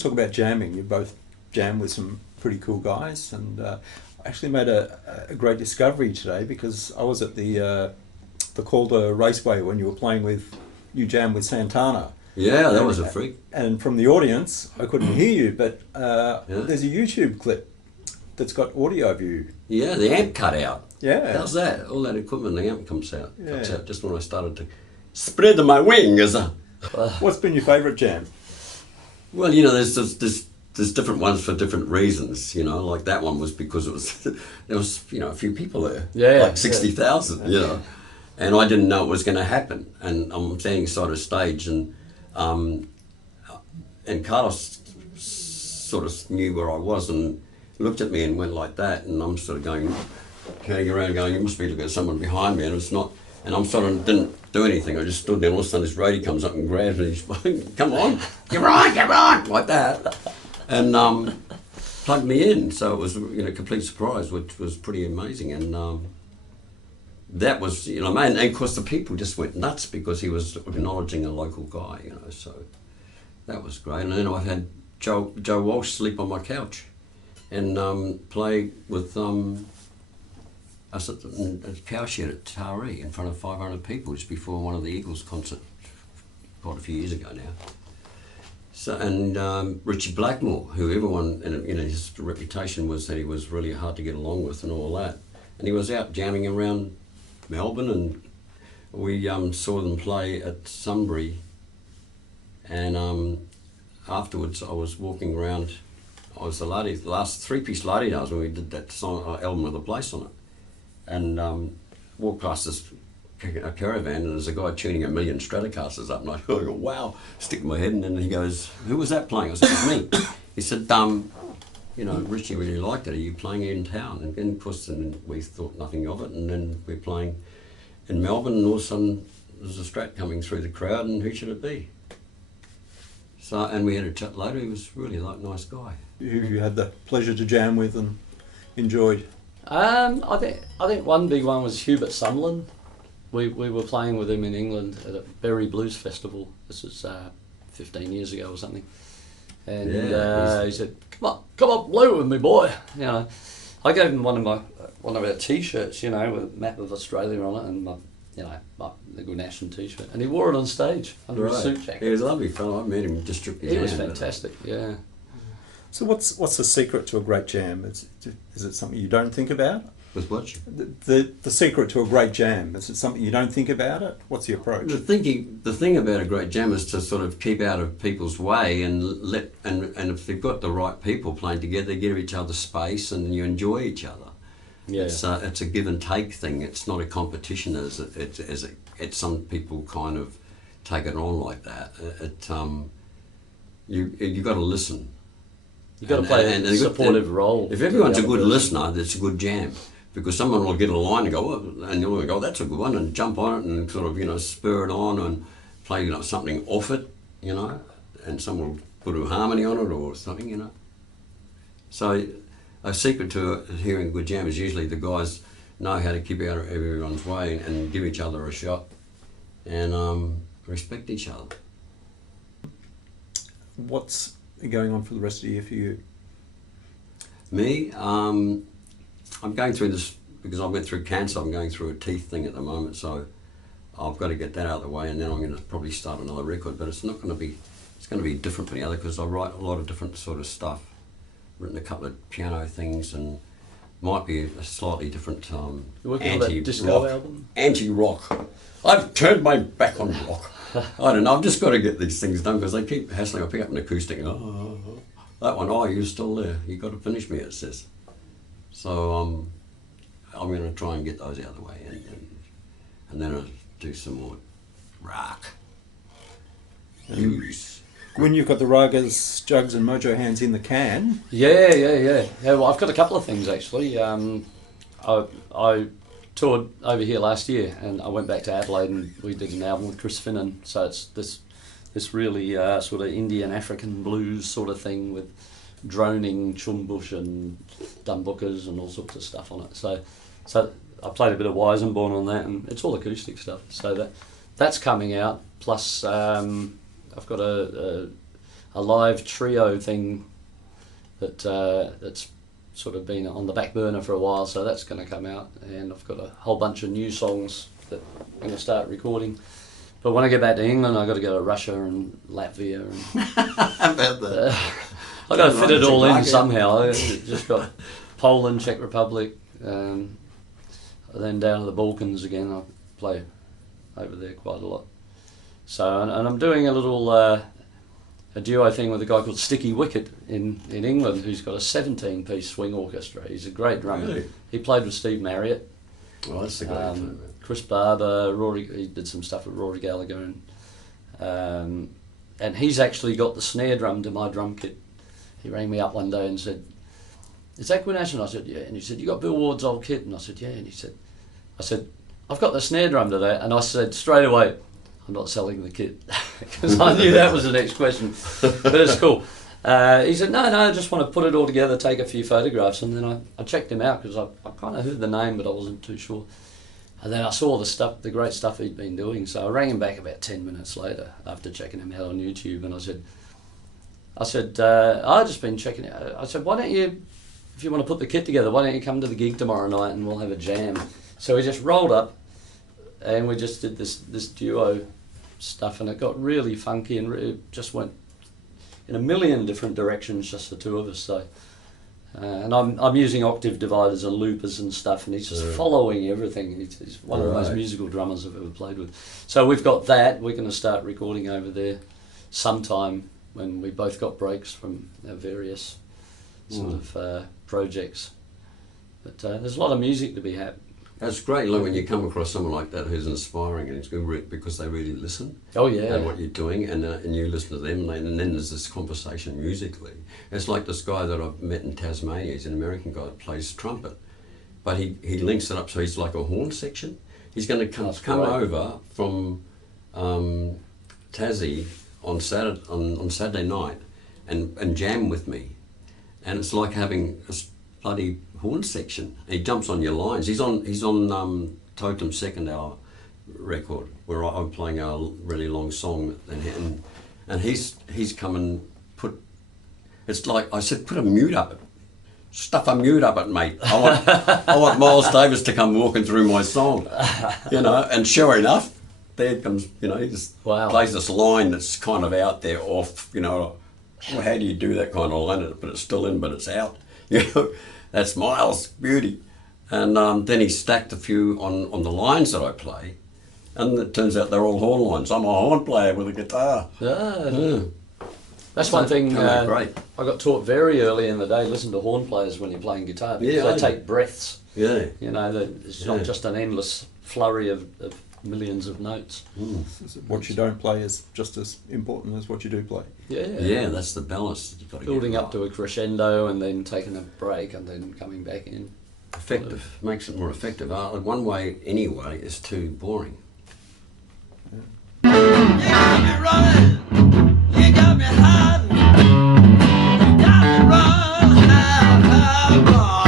to talk about jamming. You both jam with some pretty cool guys, and I actually made a great discovery today because I was at the Calder Raceway when you were playing with, you jammed with Santana. Yeah, that was a freak. And from the audience, I couldn't hear you, but there's a YouTube clip that's got audio of you. Yeah, the amp cut out. Yeah. How's that? All that equipment, the amp comes out. Yeah. Comes out just when I started to spread my wings. What's been your favourite jam? Well, you know, there's different ones for different reasons. You know, like that one was because it was there was a few people there. Yeah. Like 60,000. You know, and I didn't know it was going to happen. And I'm standing side of stage, and Carlos sort of knew where I was and looked at me and went like that, and I'm sort of turning around going, you must be looking at someone behind me, and it's not, and I'm sort of didn't do anything. I just stood there, and all of a sudden this roadie comes up and grabs me, he's like, come on, get on, like that, and plugged me in. So it was, a complete surprise, which was pretty amazing, and that was, man, and of course the people just went nuts because he was acknowledging a local guy, so that was great. And then I had Joe Walsh sleep on my couch and play with us at the cowshed at Taree in front of 500 people just before one of the Eagles concert quite a few years ago now. So, and Richie Blackmore, who everyone, his reputation was that he was really hard to get along with and all that. And he was out jamming around Melbourne, and we saw them play at Sunbury, and afterwards I was walking around. I was the last three-piece Ladi Dars when we did that song, album with a place on it, and walked past this a caravan, and there's a guy tuning 1,000,000 Stratocasters up, and I go, wow, stick my head in, and he goes, who was that playing? I said, it's me. He said, Richie really liked it, are you playing in town? And of course, and we thought nothing of it, and then we're playing in Melbourne, and all of a sudden there's a Strat coming through the crowd, and who should it be? So, and we had a chat later. He was really a nice guy. Who you had the pleasure to jam with and enjoyed? I think one big one was Hubert Sumlin. We were playing with him in England at a Berry Blues Festival. This was 15 years ago or something. And he said, come on, play with me, boy. I gave him one of our T-shirts, with a map of Australia on it, and the Gwyn Ashton T-shirt, and he wore it on stage under a suit jacket. He was a lovely fellow. I met him just stripped his He was hand. fantastic, yeah. So what's the secret to a great jam? Is it something you don't think about? With what? The secret to a great jam, is it something you don't think about it? What's the approach? The thing about a great jam is to sort of keep out of people's way and and if they've got the right people playing together, give each other space and you enjoy each other. Yeah. It's a give and take thing. It's not a competition as some people kind of take it on like that. You got to listen. You've got to play a supportive role. If everyone's a good listener, it's a good jam. Because someone will get a line and go, oh, and you'll go, that's a good one, and jump on it and sort of, spur it on and play, something off it, and someone will put a harmony on it or something, So a secret to hearing a good jam is usually the guys know how to keep out of everyone's way and give each other a shot and respect each other. What's going on for the rest of the year for you? Me, I'm going through this because I went through cancer. I'm going through a teeth thing at the moment, so I've got to get that out of the way, and then I'm going to probably start another record. But it's not going to be. It's going to be different from the other because I write a lot of different sort of stuff. Written a couple of piano things, and might be a slightly different anti-rock. I've turned my back on rock. I don't know. I've just got to get these things done because they keep hassling. I pick up an acoustic. That one. You're still there. You got to finish me. It says. So I'm going to try and get those out of the way, and then I'll do some more rock. When you've got the Ragas, Jugs and Mojo Hands in the can. Yeah. Well, I've got a couple of things actually. I toured over here last year, and I went back to Adelaide, and we did an album with Chris Finnan. So it's this really sort of Indian African blues sort of thing with droning chumbush and dumbuckers and all sorts of stuff on it. So I played a bit of Weizenborn on that, and it's all acoustic stuff. So that's coming out. Plus, I've got a a live trio thing that's sort of been on the back burner for a while, so that's going to come out, and I've got a whole bunch of new songs that I'm going to start recording. But when I get back to England, I've got to go to Russia and Latvia. And, How about that? I've got to fit it all in Market. somehow. I just got Poland, Czech Republic, then down to the Balkans again. I play over there quite a lot. So, and I'm doing a little a duo thing with a guy called Sticky Wicket in England, who's got a 17-piece swing orchestra. He's a great drummer. Really? He played with Steve Marriott. Well, that's a great time. Chris Barber, Rory, he did some stuff with Rory Gallagher, and he's actually got the snare drum to my drum kit. He rang me up one day and said, "Is that Gwyn Ashton?" I said, "Yeah." And he said, "You got Bill Ward's old kit?" And I said, "Yeah." And he said, I said, "I've got the snare drum to that." And I said straight away, "I'm not selling the kit," because I knew that was the next question. But it's cool. He said, no, I just want to put it all together, take a few photographs. And then I checked him out because I kind of heard the name, but I wasn't too sure. And then I saw the great stuff he'd been doing. So I rang him back about 10 minutes later after checking him out on YouTube, and I said, I've just been checking it out. I said, why don't you, if you want to put the kit together, why don't you come to the gig tomorrow night and we'll have a jam. So we just rolled up and we just did this duo stuff, and it got really funky and it just went in a million different directions, just the two of us. So. And I'm using octave dividers and loopers and stuff, and he's just following everything. He's one of the most musical drummers I've ever played with. So we've got that. We're going to start recording over there sometime when we both got breaks from our various sort of projects. But there's a lot of music to be had. That's great, look, when you come across someone like that who's inspiring, and it's good because they really listen. Oh yeah. And what you're doing, and you listen to them, and then there's this conversation musically. It's like this guy that I've met in Tasmania. He's an American guy that plays trumpet, but he links it up so he's like a horn section. He's going to come over from Tassie on Saturday night and jam with me, and it's like having a bloody horn section. He jumps on your lines. He's on Totem's second hour record where I'm playing a really long song, and he's come and put. It's like I said, put a mute up it. Stuff a mute up it, mate. I want Miles Davis to come walking through my song, And sure enough, there comes. He just plays this line that's kind of out there, off. Well, how do you do that kind of line? But it's still in, but it's out. That's Miles' beauty. And then he stacked a few on the lines that I play, and it turns out they're all horn lines. I'm a horn player with a guitar. That's one thing great. I got taught very early in the day. Listen to horn players when you're playing guitar, because they take breaths. Yeah. It's not just an endless flurry of millions of notes. What you don't play is just as important as what you do play. Yeah, that's the balance that you've got to Building get up to a crescendo and then taking a break and then coming back in. Effective. Makes it more effective. One way, anyway, is too boring. You got me running, you got me hiding, you got me running, how far?